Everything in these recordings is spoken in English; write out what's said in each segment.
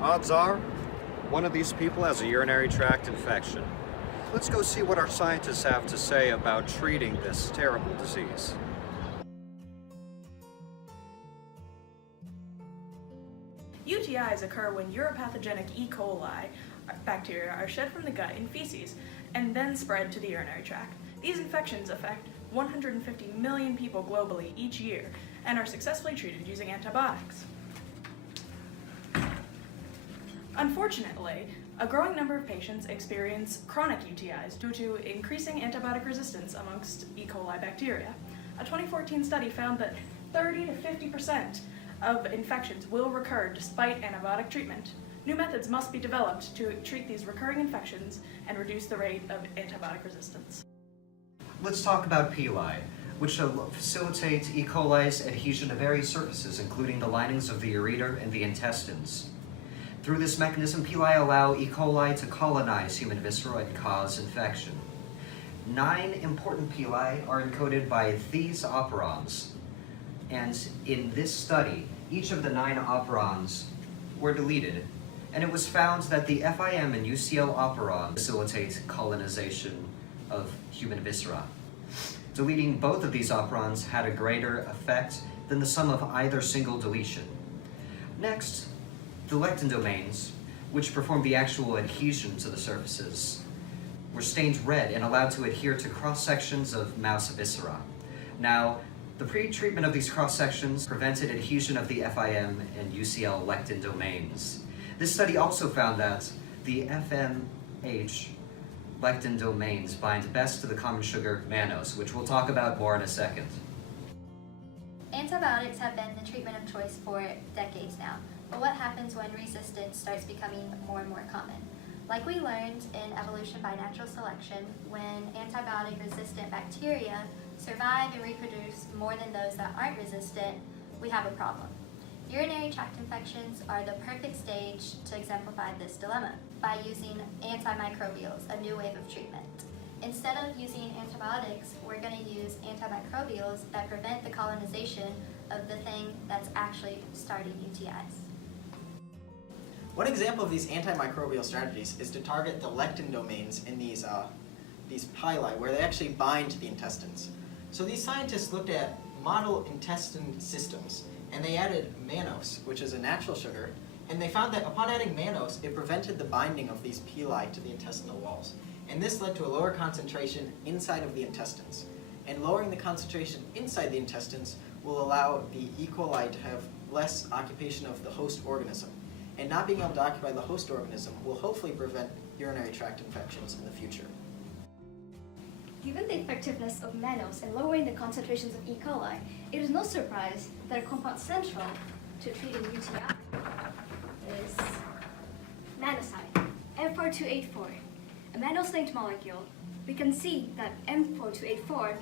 Odds are, one of these people has a urinary tract infection. Let's go see what our scientists have to say about treating this terrible disease. UTIs occur when uropathogenic E. coli bacteria are shed from the gut in feces and then spread to the urinary tract. These infections affect 150 million people globally each year and are successfully treated using antibiotics. Unfortunately, a growing number of patients experience chronic UTIs due to increasing antibiotic resistance amongst E. coli bacteria. A 2014 study found that 30 to 50% of infections will recur despite antibiotic treatment. New methods must be developed to treat these recurring infections and reduce the rate of antibiotic resistance. Let's talk about pili, which facilitate E. coli's adhesion to various surfaces, including the linings of the ureter and the intestines. Through this mechanism, pili allow E. coli to colonize human viscera and cause infection. 9 important pili are encoded by these operons, and in this study, each of the 9 operons were deleted, and it was found that the FIM and UCL operon facilitate colonization of human viscera. Deleting both of these operons had a greater effect than the sum of either single deletion. Next, the lectin domains, which perform the actual adhesion to the surfaces, were stained red and allowed to adhere to cross-sections of mouse viscera. Now, the pre-treatment of these cross-sections prevented adhesion of the FIM and UCL lectin domains. This study also found that the FMH lectin domains bind best to the common sugar mannose, which we'll talk about more in a second. Antibiotics have been the treatment of choice for decades now, but what happens when resistance starts becoming more and more common? Like we learned in evolution by natural selection, when antibiotic-resistant bacteria survive and reproduce more than those that aren't resistant, we have a problem. Urinary tract infections are the perfect stage to exemplify this dilemma by using antimicrobials, a new wave of treatment. Instead of using antibiotics, we're going to use antimicrobials that prevent the colonization of the thing that's actually starting UTIs. One example of these antimicrobial strategies is to target the lectin domains in these pili, where they actually bind to the intestines. So these scientists looked at model intestine systems, and they added mannose, which is a natural sugar, and they found that upon adding mannose, it prevented the binding of these pili to the intestinal walls. And this led to a lower concentration inside of the intestines. And lowering the concentration inside the intestines will allow the E. coli to have less occupation of the host organism. And not being able to occupy the host organism will hopefully prevent urinary tract infections in the future. Given the effectiveness of mannose in lowering the concentrations of E. coli, it is no surprise that a compound central to treating UTI is mannoside, M4284, a mannose-linked molecule. We can see that M4284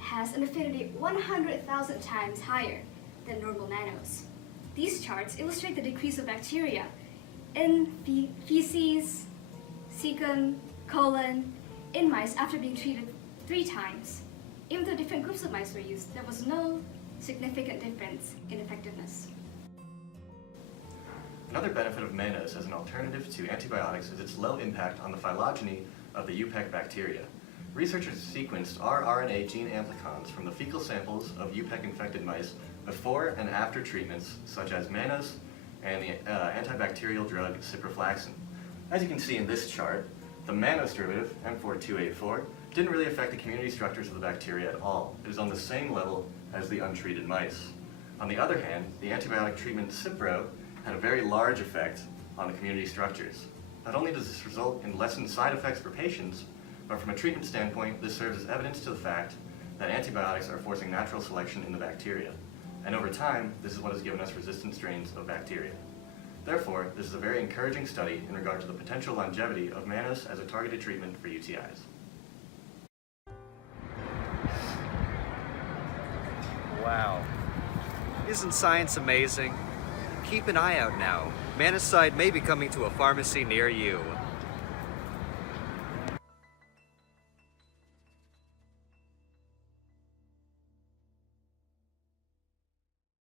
has an affinity 100,000 times higher than normal mannose. These charts illustrate the decrease of bacteria in feces, cecum, colon, in mice after being treated 3 times. Even though different groups of mice were used, there was no significant difference in effectiveness. Another benefit of mannose as an alternative to antibiotics is its low impact on the phylogeny of the UPEC bacteria. Researchers sequenced rRNA gene amplicons from the fecal samples of UPEC-infected mice before and after treatments such as mannose and the antibacterial drug ciprofloxacin. As you can see in this chart, the mannose derivative, M4284, didn't really affect the community structures of the bacteria at all. It is on the same level as the untreated mice. On the other hand, the antibiotic treatment Cipro had a very large effect on the community structures. Not only does this result in lessened side effects for patients, but from a treatment standpoint, this serves as evidence to the fact that antibiotics are forcing natural selection in the bacteria. And over time, this is what has given us resistant strains of bacteria. Therefore, this is a very encouraging study in regard to the potential longevity of mannose as a targeted treatment for UTIs. Wow. Isn't science amazing? Keep an eye out now. Mannocide may be coming to a pharmacy near you.